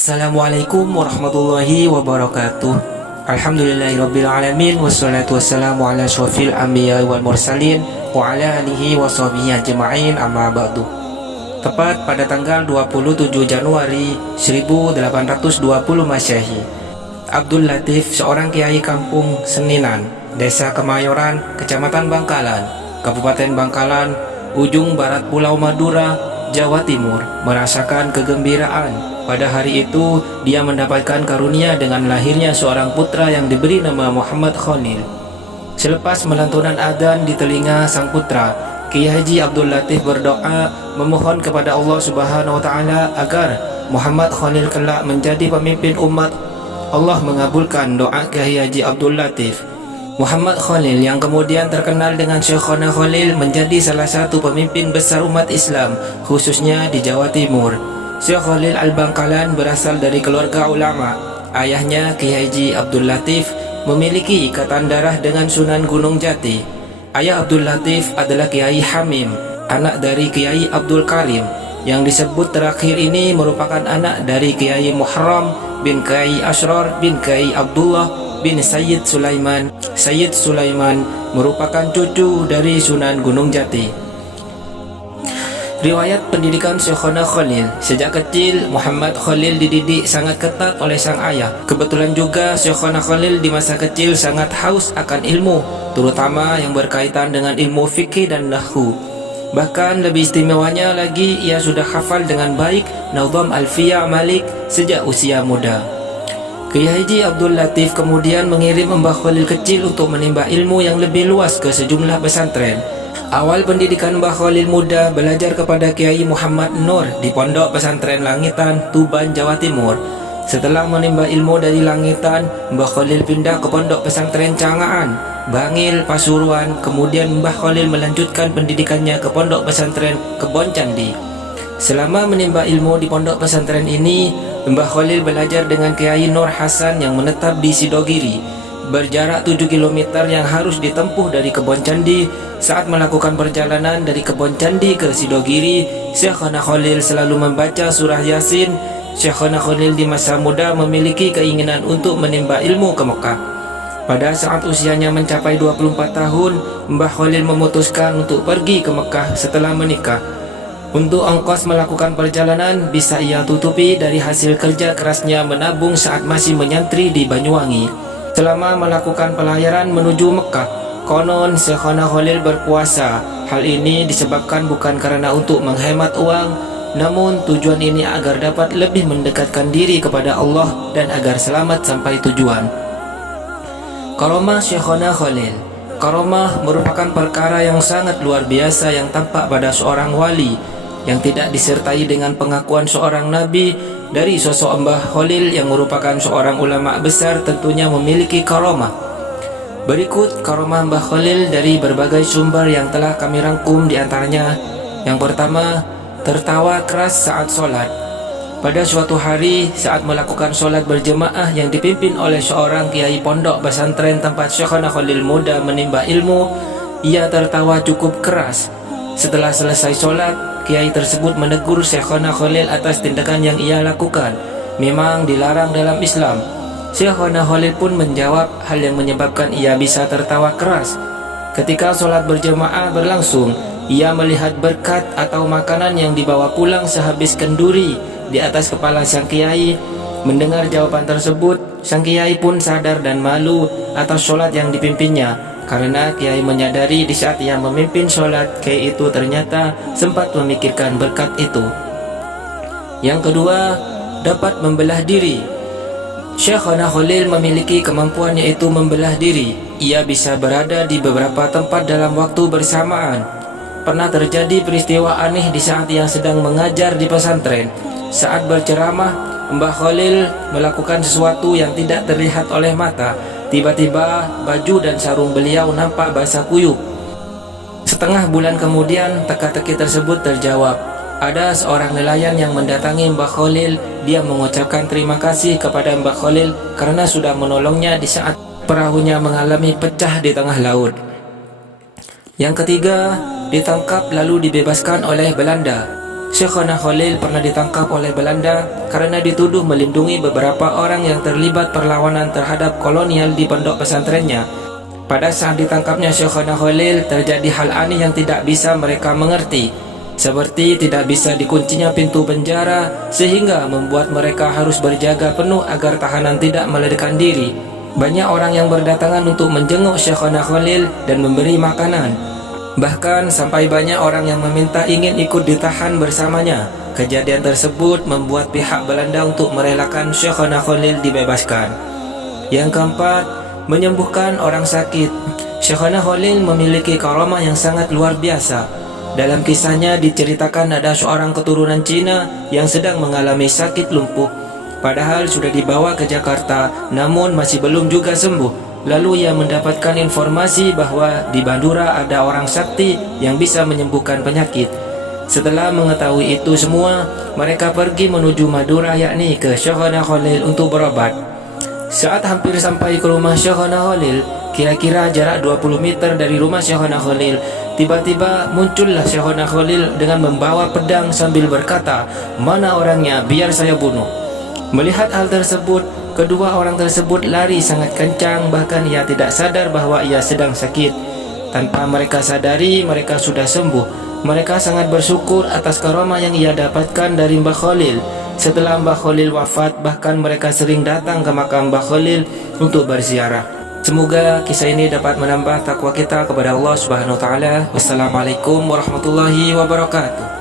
Assalamualaikum warahmatullahi wabarakatuh. Alhamdulillahirrabbilalamin. Wassalatu wassalamu ala asyrafil anbiya wal mursalin wa ala alihi wa sahbihi ajma'in, amma ba'du. Tepat pada tanggal 27 Januari 1820 Masehi, Abdul Latif, seorang kiai kampung Seninan, Desa Kemayoran, Kecamatan Bangkalan, Kabupaten Bangkalan, ujung barat Pulau Madura, Jawa Timur, merasakan kegembiraan. Pada hari itu, dia mendapatkan karunia dengan lahirnya seorang putra yang diberi nama Muhammad Khalil. Selepas melantunan adzan di telinga sang putra, Kiai Haji Abdul Latif berdoa memohon kepada Allah Subhanahu wa taala agar Muhammad Khalil kelak menjadi pemimpin umat. Allah mengabulkan doa Kiai Haji Abdul Latif. Muhammad Khalil yang kemudian terkenal dengan Syekhona Khalil menjadi salah satu pemimpin besar umat Islam, khususnya di Jawa Timur. Syekh Khalil Al-Bangkalan berasal dari keluarga ulama. Ayahnya Kiai Haji Abdul Latif memiliki ikatan darah dengan Sunan Gunung Jati. Ayah Abdul Latif adalah Kiai Hamim, anak dari Kiai Abdul Karim. Yang disebut terakhir ini merupakan anak dari Kiai Muharram bin Kiai Asrar bin Kiai Abdullah bin Sayyid Sulaiman. Sayyid Sulaiman merupakan cucu dari Sunan Gunung Jati. Riwayat pendidikan Syekhona Khalil. Sejak kecil, Muhammad Khalil dididik sangat ketat oleh sang ayah. Kebetulan juga Syekhona Khalil di masa kecil sangat haus akan ilmu, terutama yang berkaitan dengan ilmu fikih dan nahwu. Bahkan lebih istimewanya lagi, ia sudah hafal dengan baik Nadham Alfiyah Malik sejak usia muda. Kiai Haji Abdul Latif kemudian mengirim Mbah Khalil kecil untuk menimba ilmu yang lebih luas ke sejumlah pesantren. Awal pendidikan Mbah Khalil muda belajar kepada Kiai Muhammad Nur di Pondok Pesantren Langitan, Tuban, Jawa Timur. Setelah menimba ilmu dari Langitan, Mbah Khalil pindah ke Pondok Pesantren Cangaan, Bangil, Pasuruan. Kemudian Mbah Khalil melanjutkan pendidikannya ke Pondok Pesantren Kebon Candi. Selama menimba ilmu di pondok pesantren ini, Mbah Khalil belajar dengan Kiai Nur Hasan yang menetap di Sidogiri. Berjarak 7 km yang harus ditempuh dari Kebon Candi. Saat melakukan perjalanan dari Kebon Candi ke Sidogiri, Syekhona Khalil selalu membaca surah Yasin. Syekhona Khalil di masa muda memiliki keinginan untuk menimba ilmu ke Mekah. Pada saat usianya mencapai 24 tahun, Mbah Khalil memutuskan untuk pergi ke Mekah setelah menikah. Untuk ongkos melakukan perjalanan bisa ia tutupi dari hasil kerja kerasnya menabung saat masih menyantri di Banyuwangi. Selama melakukan pelayaran menuju Mekah, konon Syekhona Khalil berpuasa. Hal ini disebabkan bukan karena untuk menghemat uang, namun tujuan ini agar dapat lebih mendekatkan diri kepada Allah dan agar selamat sampai tujuan. Karomah Syekhona Khalil. Karomah merupakan perkara yang sangat luar biasa yang tampak pada seorang wali yang tidak disertai dengan pengakuan seorang nabi. Dari sosok Mbah Khalil yang merupakan seorang ulama besar tentunya memiliki karomah. Berikut karomah Mbah Khalil dari berbagai sumber yang telah kami rangkum, di antaranya. Yang pertama, tertawa keras saat sholat. Pada suatu hari saat melakukan sholat berjemaah yang dipimpin oleh seorang kiai pondok pesantren tempat Syekhona Khalil muda menimba ilmu, ia tertawa cukup keras. Setelah selesai sholat, kiai tersebut menegur Syekhona Khalil atas tindakan yang ia lakukan. Memang dilarang dalam Islam. Syekhona Khalil pun menjawab hal yang menyebabkan ia bisa tertawa keras. Ketika sholat berjemaah berlangsung, ia melihat berkat atau makanan yang dibawa pulang sehabis kenduri di atas kepala sang kiai. Mendengar jawaban tersebut, sang kiai pun sadar dan malu atas sholat yang dipimpinnya. Karena kiai menyadari di saat ia memimpin sholat, kiai itu ternyata sempat memikirkan berkat itu. Yang kedua, dapat membelah diri. Syekhona Khalil memiliki kemampuan yaitu membelah diri. Ia bisa berada di beberapa tempat dalam waktu bersamaan. Pernah terjadi peristiwa aneh di saat ia sedang mengajar di pesantren. Saat berceramah, Mbah Khalil melakukan sesuatu yang tidak terlihat oleh mata. Tiba-tiba baju dan sarung beliau nampak basah kuyup. Setengah bulan kemudian teka-teki tersebut terjawab. Ada seorang nelayan yang mendatangi Mbah Khalil. Dia mengucapkan terima kasih kepada Mbah Khalil karena sudah menolongnya di saat perahunya mengalami pecah di tengah laut. Yang ketiga, ditangkap lalu dibebaskan oleh Belanda. Syekhona Khalil pernah ditangkap oleh Belanda karena dituduh melindungi beberapa orang yang terlibat perlawanan terhadap kolonial di pondok pesantrennya. Pada saat ditangkapnya Syekhona Khalil, terjadi hal aneh yang tidak bisa mereka mengerti, seperti tidak bisa dikuncinya pintu penjara, sehingga membuat mereka harus berjaga penuh agar tahanan tidak melarikan diri. Banyak orang yang berdatangan untuk menjenguk Syekhona Khalil dan memberi makanan. Bahkan sampai banyak orang yang meminta ingin ikut ditahan bersamanya. Kejadian tersebut membuat pihak Belanda untuk merelakan Syekhona Khalil dibebaskan. Yang keempat, menyembuhkan orang sakit. Syekhona Khalil memiliki karamah yang sangat luar biasa. Dalam kisahnya diceritakan ada seorang keturunan Cina yang sedang mengalami sakit lumpuh. Padahal sudah dibawa ke Jakarta, namun masih belum juga sembuh. Lalu ia mendapatkan informasi bahwa di Madura ada orang sakti yang bisa menyembuhkan penyakit. Setelah mengetahui itu semua, mereka pergi menuju Madura, yakni ke Syekhona Khalil untuk berobat. Saat hampir sampai ke rumah Syekhona Khalil, kira-kira jarak 20 meter dari rumah Syekhona Khalil, tiba-tiba muncullah Syekhona Khalil dengan membawa pedang sambil berkata, "Mana orangnya? Biar saya bunuh." Melihat hal tersebut, kedua orang tersebut lari sangat kencang, bahkan ia tidak sadar bahwa ia sedang sakit. Tanpa mereka sadari, mereka sudah sembuh. Mereka sangat bersyukur atas karamah yang ia dapatkan dari Mbah Khalil. Setelah Mbah Khalil wafat, bahkan mereka sering datang ke makam Mbah Khalil untuk berziarah. Semoga kisah ini dapat menambah takwa kita kepada Allah Subhanahu wa taala. Wassalamualaikum warahmatullahi wabarakatuh.